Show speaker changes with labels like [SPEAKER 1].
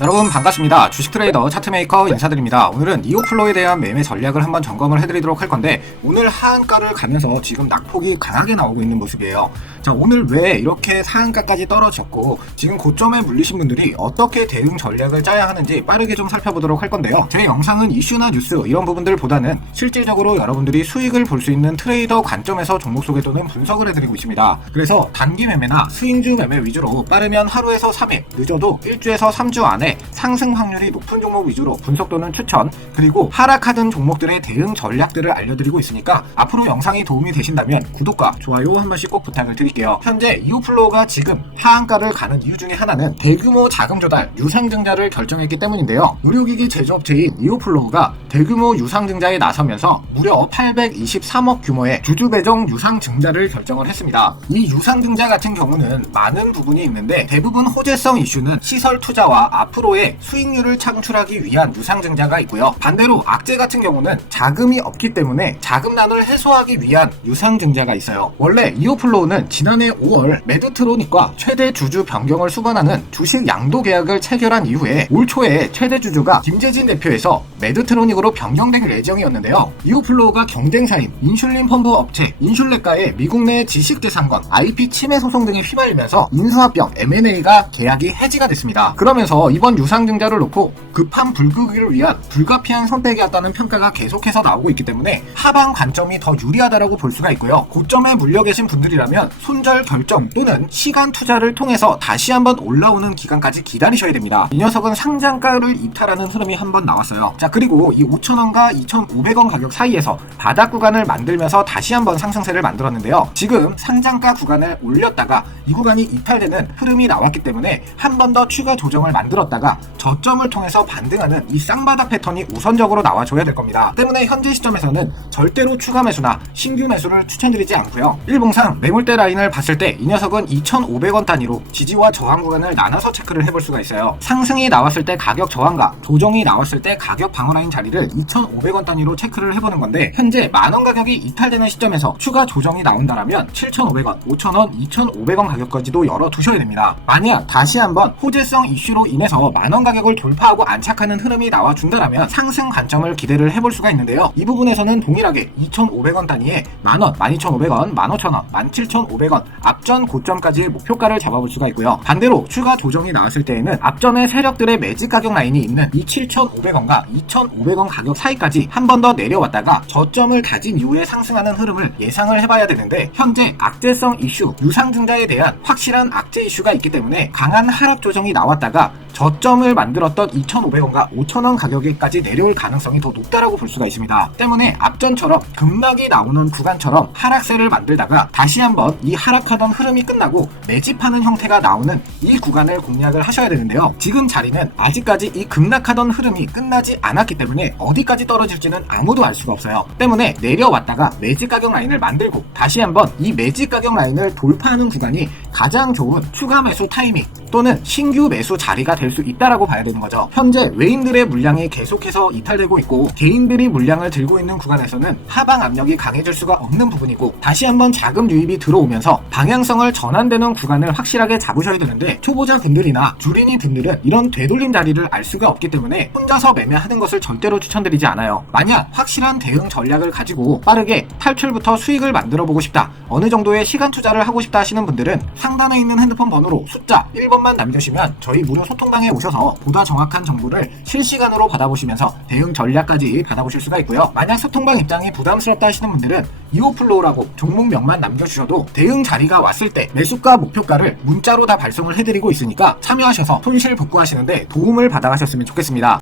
[SPEAKER 1] 여러분 반갑습니다. 주식 트레이더 차트메이커 인사드립니다. 오늘은 이오플로에 대한 매매 전략을 한번 점검을 해드리도록 할 건데 오늘 하한가를 가면서 지금 낙폭이 강하게 나오고 있는 모습이에요. 자 오늘 왜 이렇게 하한가까지 떨어졌고 지금 고점에 물리신 분들이 어떻게 대응 전략을 짜야 하는지 빠르게 좀 살펴보도록 할 건데요. 제 영상은 이슈나 뉴스 이런 부분들보다는 실질적으로 여러분들이 수익을 볼 수 있는 트레이더 관점에서 종목 소개도는 분석을 해드리고 있습니다. 그래서 단기 매매나 스윙주 매매 위주로 빠르면 하루에서 3일, 늦어도 1주에서 3주 안에 상승 확률이 높은 종목 위주로 분석 또는 추천, 그리고 하락하던 종목들의 대응 전략들을 알려드리고 있으니까 앞으로 영상이 도움이 되신다면 구독과 좋아요 한 번씩 꼭 부탁을 드릴게요. 현재 이오플로우가 지금 하한가를 가는 이유 중에 하나는 대규모 자금 조달, 유상증자를 결정했기 때문인데요. 의료기기 제조업체인 이오플로우가 대규모 유상증자에 나서면서 무려 823억 규모의 주주 배정 유상증자를 결정을 했습니다. 이 유상증자 같은 경우는 많은 부분이 있는데 대부분 호재성 이슈는 시설 투자와 앞으로 의 수익률을 창출하기 위한 유상증자가 있고요. 반대로 악재 같은 경우는 자금이 없기 때문에 자금난을 해소하기 위한 유상증자가 있어요. 원래 이오플로우는 지난해 5월 메드트로닉과 최대 주주 변경을 수반하는 주식 양도 계약을 체결한 이후에 올 초에 최대 주주가 김재진 대표에서 메드트로닉으로 변경될 예정이었는데요. 이오플로우가 경쟁사인 인슐린 펌프 업체 인슐레가의 미국 내 지식재산권 IP 침해 소송 등에 휘말리면서 인수합병 M&A가 계약이 해지가 됐습니다. 그러면서 이번 유상증자를 놓고 급한 불구기를 위한 불가피한 선택이었다는 평가가 계속해서 나오고 있기 때문에 하방 관점이 더 유리하다라고 볼 수가 있고요. 고점에 물려 계신 분들이라면 손절 결정 또는 시간 투자를 통해서 다시 한번 올라오는 기간까지 기다리셔야 됩니다. 이 녀석은 상장가를 이탈하는 흐름이 한번 나왔어요. 자 그리고 이 5,000원과 2,500원 가격 사이에서 바닥 구간을 만들면서 다시 한번 상승세를 만들었는데요. 지금 상장가 구간을 올렸다가 이 구간이 이탈되는 흐름이 나왔기 때문에 한 번 더 추가 조정을 만들었다 가 저점을 통해서 반등하는 이 쌍바닥 패턴이 우선적으로 나와줘야 될 겁니다. 때문에 현재 시점에서는 절대로 추가 매수나 신규 매수를 추천드리지 않고요. 일봉상 매물대 라인을 봤을 때 이 녀석은 2,500원 단위로 지지와 저항 구간을 나눠서 체크를 해볼 수가 있어요. 상승이 나왔을 때 가격 저항가, 조정이 나왔을 때 가격 방어 라인 자리를 2,500원 단위로 체크를 해보는 건데 현재 만원 가격이 이탈되는 시점에서 추가 조정이 나온다라면 7,500원, 5,000원, 2,500원 가격까지도 열어두셔야 됩니다. 만약 다시 한번 호재성 이슈로 인해서 만원 가격을 돌파하고 안착하는 흐름이 나와준다라면 상승 관점을 기대를 해볼 수가 있는데요. 이 부분에서는 동일하게 2,500원 단위에 만원, 12,500원, 15,000원, 17,500원 앞전 고점까지의 목표가를 잡아볼 수가 있고요. 반대로 추가 조정이 나왔을 때에는 앞전의 세력들의 매직 가격 라인이 있는 이 7,500원과 2,500원 가격 사이까지 한 번 더 내려왔다가 저점을 다진 이후에 상승하는 흐름을 예상을 해봐야 되는데 현재 악재성 이슈, 유상증자에 대한 확실한 악재 이슈가 있기 때문에 강한 하락 조정이 나왔다가 저점을 만들었던 2,500원과 5,000원 가격에까지 내려올 가능성이 더 높다라고 볼 수가 있습니다. 때문에 앞전처럼 급락이 나오는 구간처럼 하락세를 만들다가 다시 한번 이 하락하던 흐름이 끝나고 매집하는 형태가 나오는 이 구간을 공략을 하셔야 되는데요. 지금 자리는 아직까지 이 급락하던 흐름이 끝나지 않았기 때문에 어디까지 떨어질지는 아무도 알 수가 없어요. 때문에 내려왔다가 매집 가격 라인을 만들고 다시 한번 이 매집 가격 라인을 돌파하는 구간이 가장 좋은 추가 매수 타이밍 또는 신규 매수 자리가 될 수 있다라고 봐야 되는 거죠. 현재 외인들의 물량이 계속해서 이탈되고 있고 개인들이 물량을 들고 있는 구간에서는 하방 압력이 강해질 수가 없는 부분이고 다시 한번 자금 유입이 들어오면서 방향성을 전환되는 구간을 확실하게 잡으셔야 되는데 초보자 분들이나 주린이 분들은 이런 되돌림 자리를 알 수가 없기 때문에 혼자서 매매하는 것을 절대로 추천드리지 않아요. 만약 확실한 대응 전략을 가지고 빠르게 탈출부터 수익을 만들어 보고 싶다. 어느 정도의 시간 투자를 하고 싶다 하시는 분들은 상단에 있는 핸드폰 번호로 숫자 1번 만 남겨주시면 저희 무료 소통방에 오셔서 보다 정확한 정보를 실시간으로 받아보시면서 대응 전략까지 받아보실 수가 있고요. 만약 소통방 입장이 부담스럽다 하시는 분들은 이오플로우라고 종목명만 남겨주셔도 대응 자리가 왔을 때 매수가 목표가를 문자로 다 발송을 해드리고 있으니까 참여하셔서 손실 복구하시는데 도움을 받아가셨으면 좋겠습니다.